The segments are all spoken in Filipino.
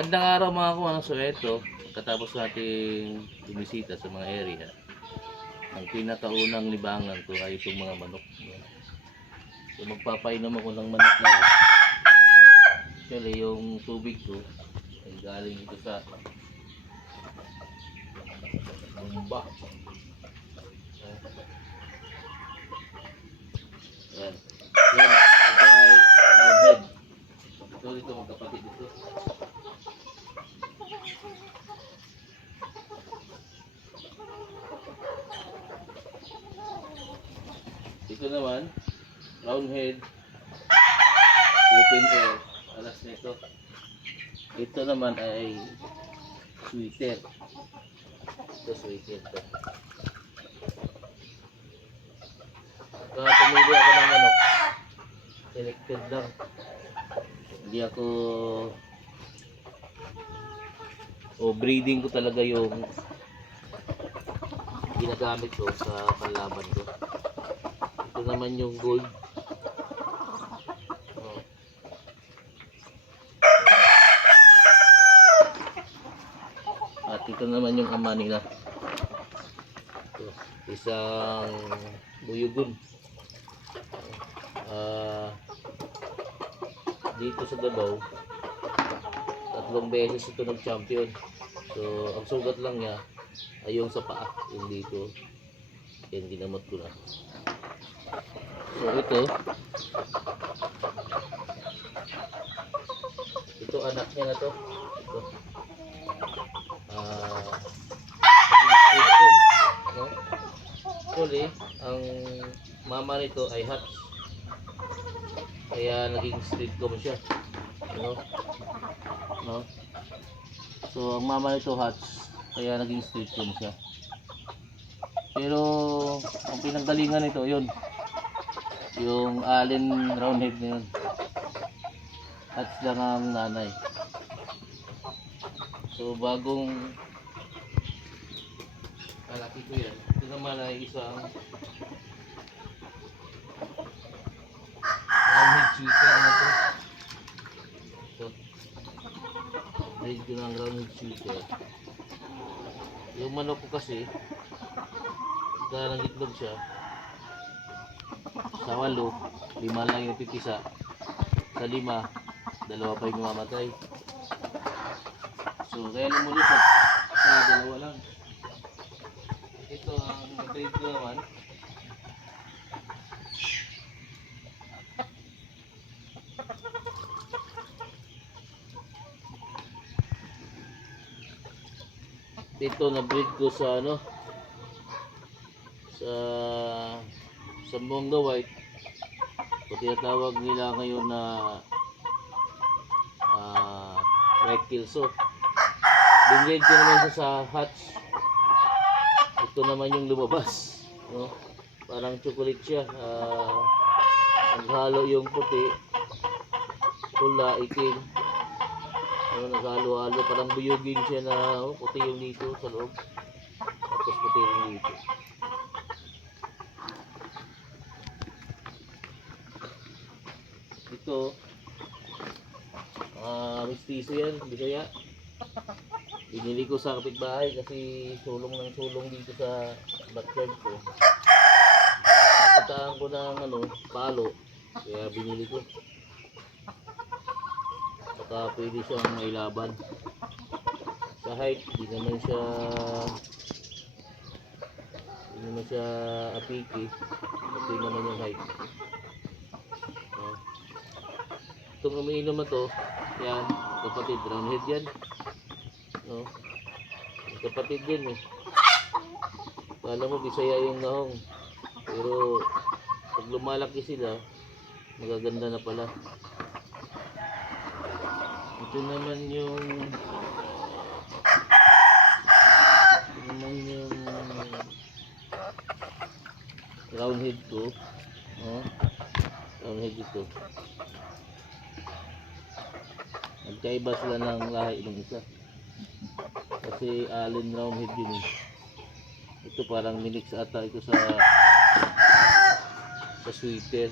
Magandang araw mga kuwang. So ito, katapos nating bumisita sa mga area, ang pinakaunang libangan ko ay itong mga manok. So magpapainom ako ng manok na ito. Actually yung tubig ko ay galing ito sa bumba. Yan. Yan. Ito ay roundhead. Ito dito magkapatid ito. Ito naman, roundhead, open air, alas nito. Ito naman ay sweater. Ito sweater to. Kaya pumili ako ng manok, selected lang. Hindi ako, breeding ko talaga yung ginagamit ko sa panlaban ko. Ito naman yung gold. At ito naman yung ama nila. Ito, isang buyugon. Dito sa Davao, 3 beses ito nag-champion. So, ang sugat lang niya ay yung sa paa, yung dito. Yan, ginamot ko na. So, ito anak niya na to. Ito. No? Actually, ang mama nito ay Hats. Kaya naging streetcom siya. No? So, ang mama nito Hats, kaya naging streetcom siya. Pero, ang pinanggalingan nito, yun. Yung Allen roundhead na yun. Hats lang ang nanay. So, bagong kalaki ko yan. Ito naman ay isang roundhead cheater na ito. Ito. Breed ko ng roundhead cheater. Yung manok ko kasi, pagka nangitlog siya, sa 8, 5 lang yung pipisa. Sa 5, 2 pa yung mamatay. So, kaya lumulusot sa 2 lang. Ito ang breed ko naman. Ito na breed ko sa sa Mongga White. O tinatawag nila ngayon na White Kelso. Binraid ko naman siya sa Hats. Ito naman yung lumabas, no? Parang chocolate siya. Naghalo yung puti, pula, itim. Naghalo-halo, parang buyugin siya na puti yung dito sa loob. Tapos puti yung dito. Ito, mistiso yan, Bisaya. Binili ko sa kapitbahay kasi sulong ng sulong dito sa backyard ko. Nakitaan ko ng palo, kaya binili ko. Saka pwede siyang mailaban. Sa height, di naman siya apiki. Okay naman yung height. Itong umiinom na to, yan, kapatid, roundhead yan. No? Kapatid din eh. Kala mo Bisaya yung nahong. Pero pag lumalaki sila, magaganda na pala. Ito naman yung roundhead ko. Roundhead ito. Nagkaiba sila ng lahi ng isa. Kasi Allen roundhead yun eh. Ito parang minix ata ito sa sweater.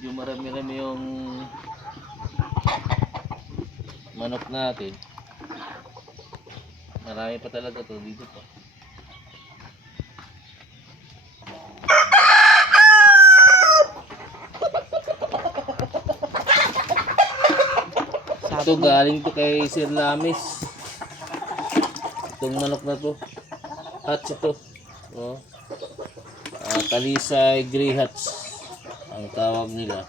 medyo marami-rami yung manok natin. Marami pa talaga to dito pa. Ito galing to kay Sir Lamis. Itong manok na to. Hatch ito. Oh. Talisay Grey Hatch ang tawag nila.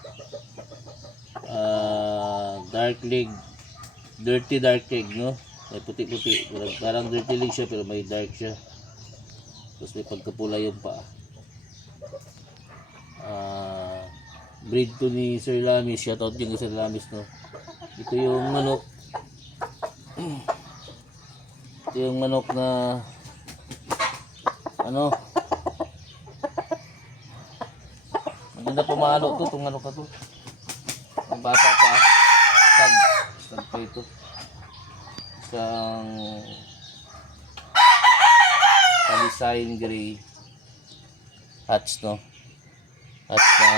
Dark leg. Dirty dark leg, no? May puti-puti. Parang dirty leg siya pero may dark siya. Tapos may pagkapula yung paa. Breed to ni Sir Lamis. Shoutout din kay Sir Lamis, no? Ito yung manok. Ito yung manok na ano, maganda pumalo to. Itong manok na to. Ang bata pa. Stag pa ito. Isang Talisay Grey Hatch, no? Hatch na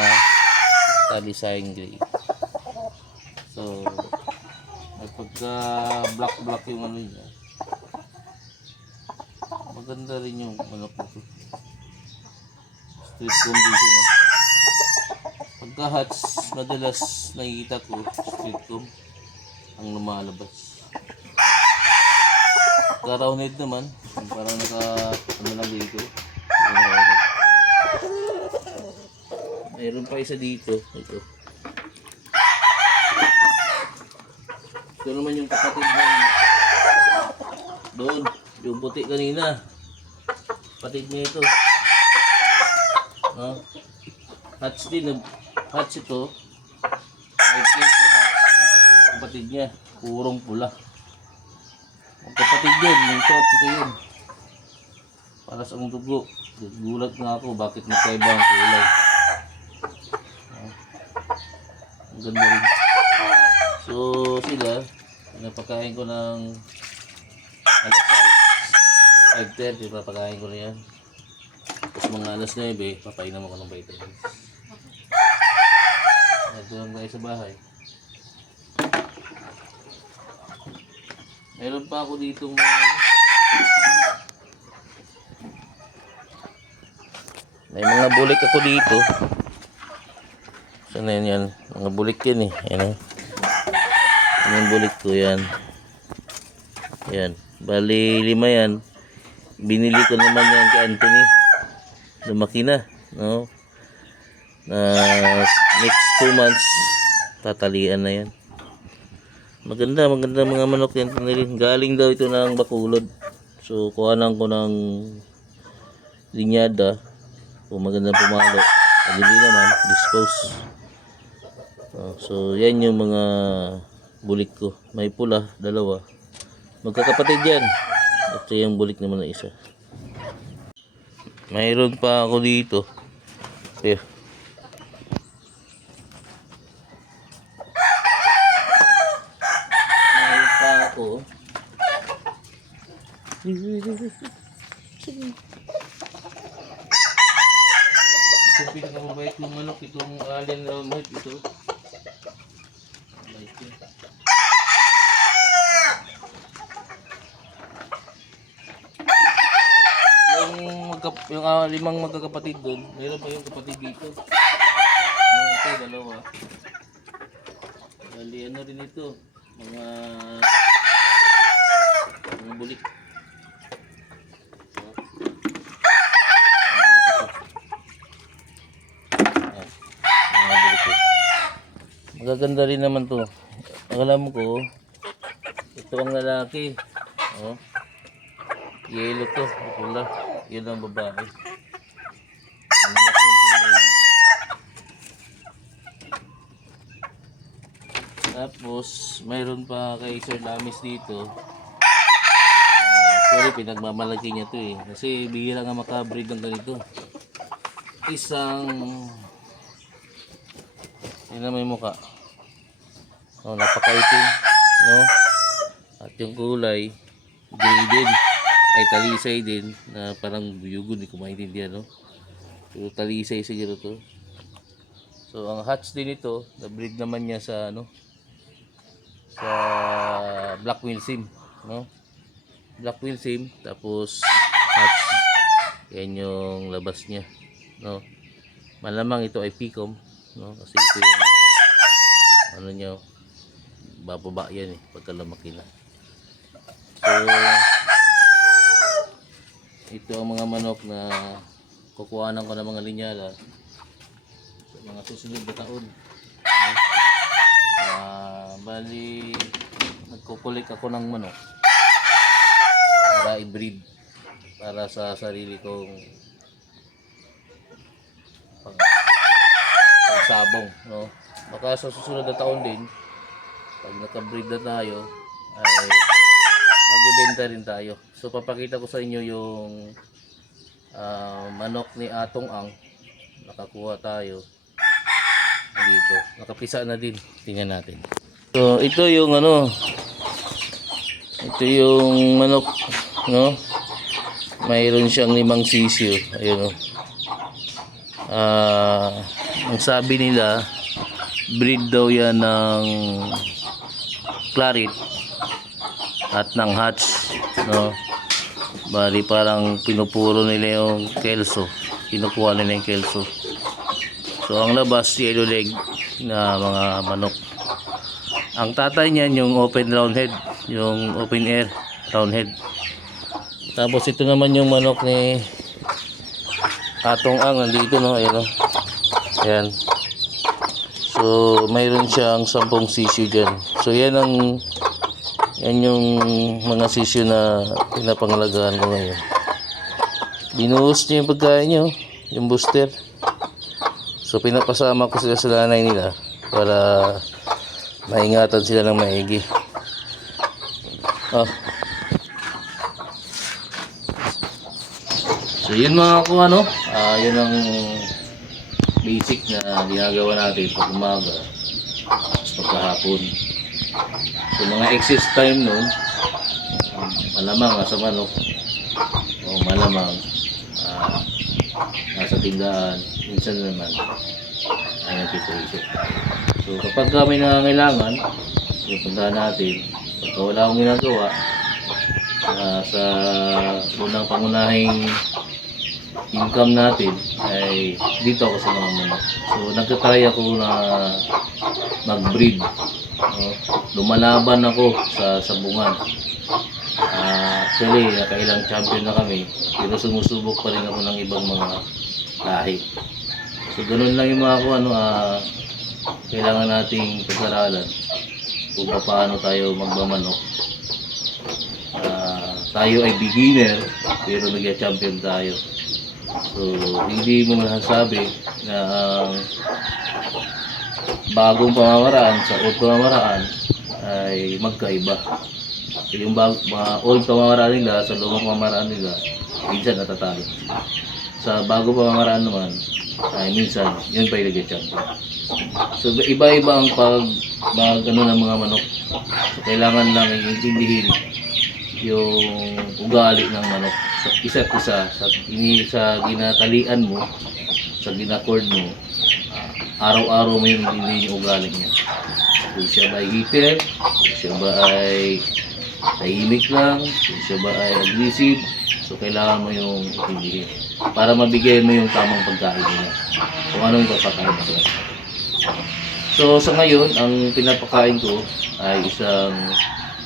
Talisay Grey. So, may pagka black yung ano niya. Maganda rin yung manok nito. Street condition, no? Pagka hatch, madalas nakikita ko street com ang lumalabas. Pagka round head naman, parang naka ano lang dito. Mayroon pa isa dito. Ito. Ito naman yung kapatid ng doon, yung puti kanina. Kapatid niya ito. No? Hatch din, hatch ito. May piso hatch. Tapos ito kapatid niya, purong pula. Ang kapatid yun, yung torch ito yun. Para sa dugo. Gulat nga ako bakit magkaiba ang kulay. Ang ganda rin. So sila, napakain ko ng alas 5:30, papakain ko na yan. Tapos mga alas 9, papainom ako ng vitamins. Ito lang tayo sa bahay. Meron pa ako dito may mga bulik ako dito. Saan na yan? Mga bulik yan eh. Yan, yung bulik ko yan. Yan. Bali 5 yan. Binili ko naman yan kay Anthony. Lumaki na. No? Next 2 months, tatalian na yan. Maganda mga manok yan. Galing daw ito ng Bacolod. So, kuhanan ko ng linyada. Kung magandang pumalo. Pag hindi naman, dispose. So, yan yung mga bulik ko. May pula, 2. Magkakapatid yan. At yung bulik naman na isa. Mayroon pa ako dito. Here. Mayroon pa ako. Itong pinakamabait ng manok, itong alien round head, ito. Mabait yun. Yung 5 magkakapatid doon, mayroon pa yung kapatid dito. Ito, 2. Bali, ano rin ito, mga bulik. Magaganda rin naman to. Alam ko, ito ang lalaki. Oh. Yellow to, pula. Yun ang babae. Tapos, mayroon pa kay Sir Lamis dito. Sorry, pinagmamalaki niya to eh. Kasi bihira nga makabreed ng ganito. Isang yun na may mukha. Oh, napakaitim, no? At yung kulay gray din. Ay talisay din na parang buyugon, hindi ko maintindihan, no? Pero talisay siguro to. So ang hatch din ito, na-breed naman niya sa ano, sa black wheel sim, no? Black wheel sim, tapos hatch. Yan yung labas niya, no? Malamang ito ay Picom, no? Kasi ito yung ano niya, bababa yan pagka lumaki na. So ito ang mga manok na kukuhanan ko ng mga linyala sa mga susunod na taon. Bali nagkukulik ako ng manok para i-breed para sa sarili kong pagsabong, no? Baka sa susunod na taon din, pag naka-breed na tayo, ay magbibenta rin tayo. So papakita ko sa inyo yung manok ni Atong Ang. Nakakuha tayo dito. Nakapisa na din. Tingnan natin. So ito yung ano, ito yung manok, no? Mayroon siyang 5 sisyo. Ayun, oh. Ang sabi nila, breed daw yan ng claret at ng hatch, no? Bali parang pinupuro nila yung kelso, kinukuha nila yung kelso. So ang labas yellow leg na mga manok. Ang tatay niyan yung open round head, yung open air round head. Tapos ito naman yung manok ni Atong Ang, nandito, no? Ayan, no? Ayan. So mayroon siyang 10 sisyo dyan. So yan yung mga sisyo na pinapangalagaan ko ngayon. Binuhos niya yung pagkain niya, yung booster. So pinapasama ko sila sa lanay nila para maingatan sila ng maigi. So yun mga ko, ano, yun ang basic na ginagawa natin pag umaga at pagkahapon. So mga excess time nun, malamang nasa manok o malamang nasa tindahan, minsan naman ay nagpipresyo. So kapag may nangangailangan, yung puntahan natin, pagka wala akong ginagawa, sa unang pangunahing income natin ay dito ako sa mga manok. So nagtatry ako na mag-breed. Lumalaban ako sa sabungan. Actually, nakailang champion na kami, pero sumusubok pa rin ako ng ibang mga lahi. So ganun lang yung mga kailangan nating pag-aralan kung paano tayo magmamanok. Tayo ay beginner pero nag-champion tayo. So hindi mo masasabi na bagong pamamaraan sa old pamamaraan ay magkaiba. So yung mga old pamamaraan nila sa lumang pamamaraan nila, minsan natatalo. Sa bagong pamamaraan naman ay minsan yun pa yung nag-champion. So iba-iba ang ng mga manok. So kailangan lang iintindihin yung ugali ng manok sa isa't isa, sa ginatalian mo, sa ginakord mo. Araw-araw mo yung intindihin yung ugali niya. Kung siya ba ay hitter, kung siya ba ay tahimik lang, kung siya ba ay aggressive, so kailangan mo yung intindihin para mabigay mo yung tamang pagkain niya, kung ano yung papakain mo. So sa ngayon, ang pinapakain ko ay isang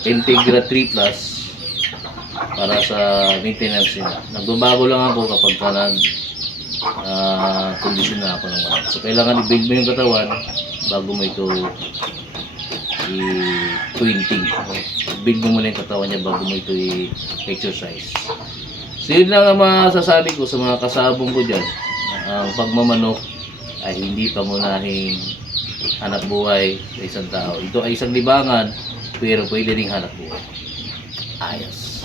Integra 3 Plus para sa maintenance nila. Nagbabago lang ako kapag kondisyon na ako ng manok. So kailangan i-build mo yung katawan bago mo ito i-pointing. Build mo muna yung katawan niya bago mo ito i-exercise. So yun lang ang masasabi ko sa mga kasabong ko dyan. Ang pagmamanok ay hindi pangunahing hanap buhay sa isang tao. Ito ay isang libangan pero pwede ring hanap buhay. Ayos.